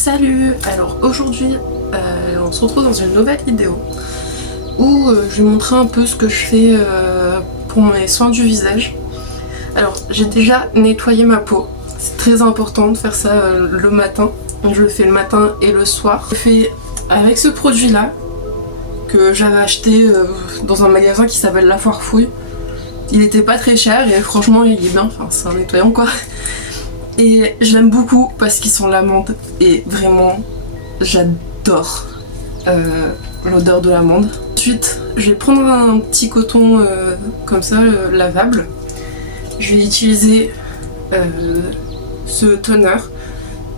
Salut! Alors aujourd'hui on se retrouve dans une nouvelle vidéo où je vais montrer un peu ce que je fais pour mes soins du visage. Alors j'ai déjà nettoyé ma peau, c'est très important de faire ça le matin, donc je le fais le matin et le soir. Je le fais avec ce produit là que j'avais acheté dans un magasin qui s'appelle La Foire Fouille. Il était pas très cher et franchement il est bien, enfin c'est un nettoyant quoi. Et je l'aime beaucoup parce qu'ils sont l'amande et vraiment j'adore l'odeur de l'amande. Ensuite je vais prendre un petit coton comme ça lavable. Je vais utiliser ce toner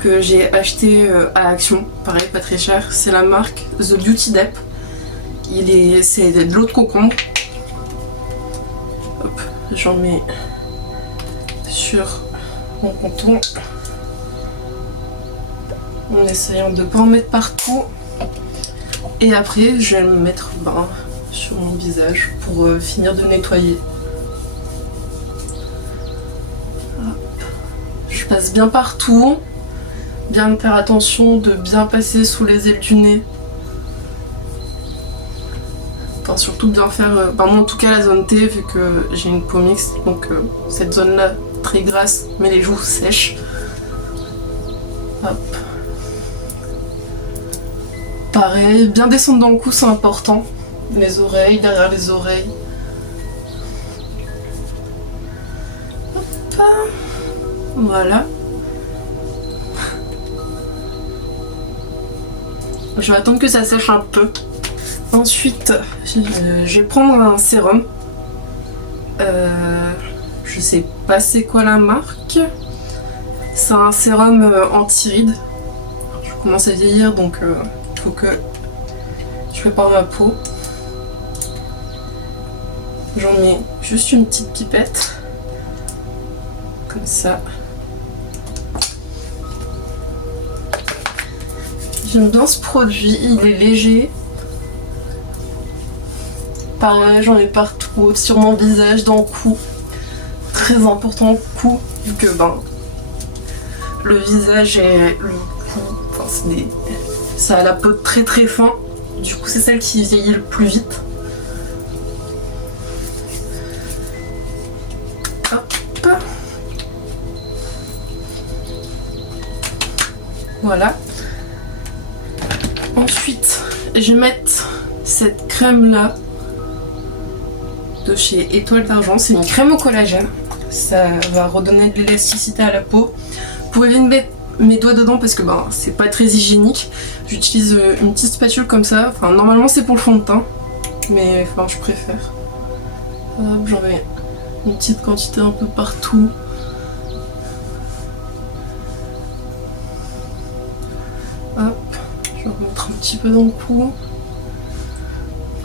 que j'ai acheté à Action, pareil pas très cher, c'est la marque The Beauty Dep. C'est de l'eau de concombre. Hop, j'en mets sur mon contour en essayant de ne pas en mettre partout, et après je vais me mettre sur mon visage pour finir de nettoyer. Hop. Je passe bien partout, bien faire attention de bien passer sous les ailes du nez, enfin surtout bien faire, moi en tout cas la zone T vu que j'ai une peau mixte, donc cette zone là très grasse mais les joues sèches. Hop. Pareil, bien descendre dans le cou c'est important. Les oreilles, derrière les oreilles. Hop. Voilà. Je vais attendre que ça sèche un peu. Ensuite, je vais prendre un sérum. Je sais pas c'est quoi la marque. C'est un sérum anti-rides. Je commence à vieillir donc il faut que je prépare ma peau. J'en mets juste une petite pipette. Comme ça. J'aime bien ce produit, il est léger. Pareil, j'en ai partout, sur mon visage, dans le cou. Très important le cou, vu que le visage et le cou, ça a la peau très très fin. Du coup c'est celle qui vieillit le plus vite. Hop. Voilà. Ensuite, je vais mettre cette crème là de chez Étoile d'Argent. C'est une crème au collagène. Ça va redonner de l'élasticité à la peau. Vous pouvez mettre mes doigts dedans parce que c'est pas très hygiénique. J'utilise une petite spatule comme ça. Enfin, normalement c'est pour le fond de teint, mais je préfère. Hop, j'en mets une petite quantité un peu partout. Hop, je vais remettre un petit peu dans le cou.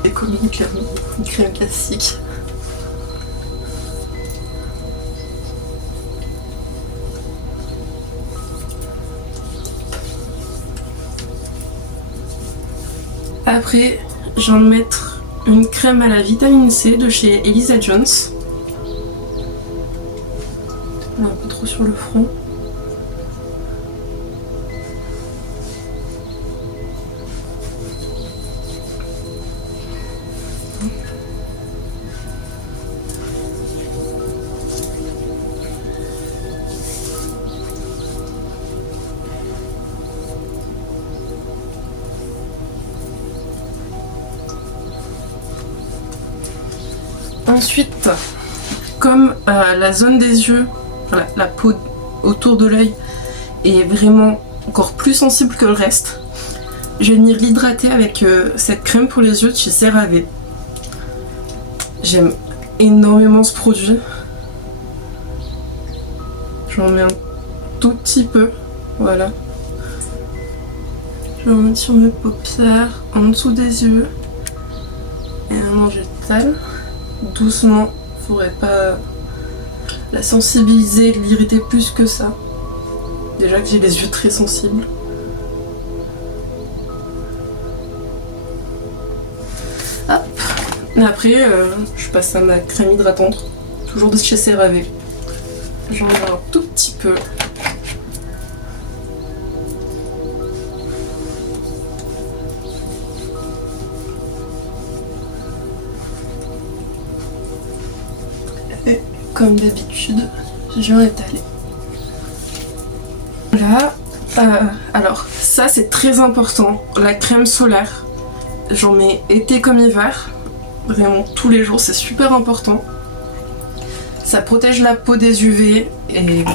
Et comme une crème classique. Après, je vais mettre une crème à la vitamine C de chez Elisa Jones. Un peu trop sur le front. Ensuite, comme la zone des yeux, la peau autour de l'œil est vraiment encore plus sensible que le reste, je vais venir l'hydrater avec cette crème pour les yeux de chez CeraVe. J'aime énormément ce produit. J'en mets un tout petit peu, voilà. Je vais en mettre sur mes paupières, en dessous des yeux et maintenant j'étale. Doucement, faudrait pas la sensibiliser, l'irriter plus que ça. Déjà que j'ai les yeux très sensibles. Hop. Et après, je passe à ma crème hydratante, toujours de chez CeraVe. J'en mets un tout petit peu. comme d'habitude, je vais en étaler. Là, alors ça c'est très important, la crème solaire. J'en mets été comme hiver, vraiment tous les jours, c'est super important. Ça protège la peau des UV et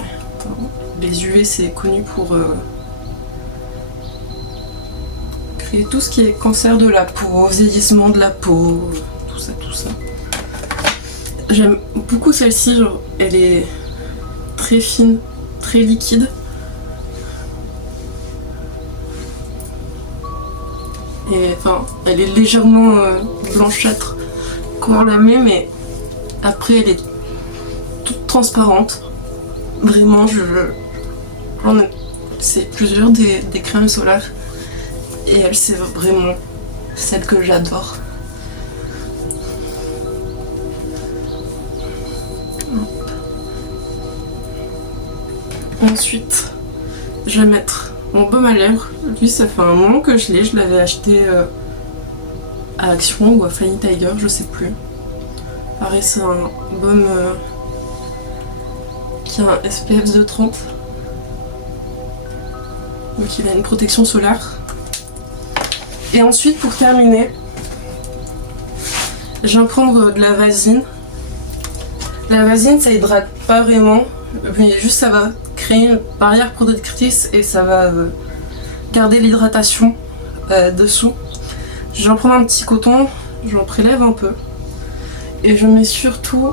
les UV c'est connu pour créer tout ce qui est cancer de la peau, vieillissement de la peau, tout ça, tout ça. J'aime beaucoup celle-ci, genre elle est très fine, très liquide. Et enfin, elle est légèrement blanchâtre quand on la met, mais après elle est toute transparente. Vraiment, j'en ai c'est plusieurs des crèmes solaires et elle c'est vraiment celle que j'adore. Ensuite, je vais mettre mon baume à lèvres. Lui, ça fait un moment que je l'ai. Je l'avais acheté à Action ou à Fanny Tiger, je sais plus. Pareil, c'est un baume qui a un SPF de 30. Donc il a une protection solaire. Et ensuite, pour terminer, je viens prendre de la Vaseline. La Vaseline, ça hydrate pas vraiment, mais juste ça va créer une barrière protectrice et ça va garder l'hydratation dessous. Je vais en prendre un petit coton, j'en prélève un peu et je mets surtout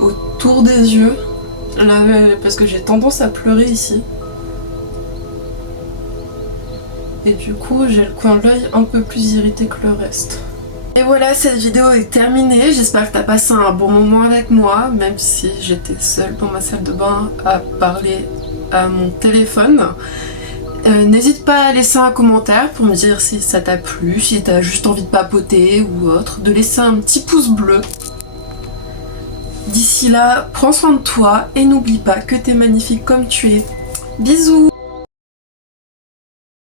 autour des yeux, là, parce que j'ai tendance à pleurer ici. Et du coup j'ai le coin de l'œil un peu plus irrité que le reste. Et voilà, cette vidéo est terminée. J'espère que t'as passé un bon moment avec moi, même si j'étais seule dans ma salle de bain à parler à mon téléphone. N'hésite pas à laisser un commentaire pour me dire si ça t'a plu, si t'as juste envie de papoter ou autre, de laisser un petit pouce bleu. D'ici là, prends soin de toi et n'oublie pas que t'es magnifique comme tu es. Bisous!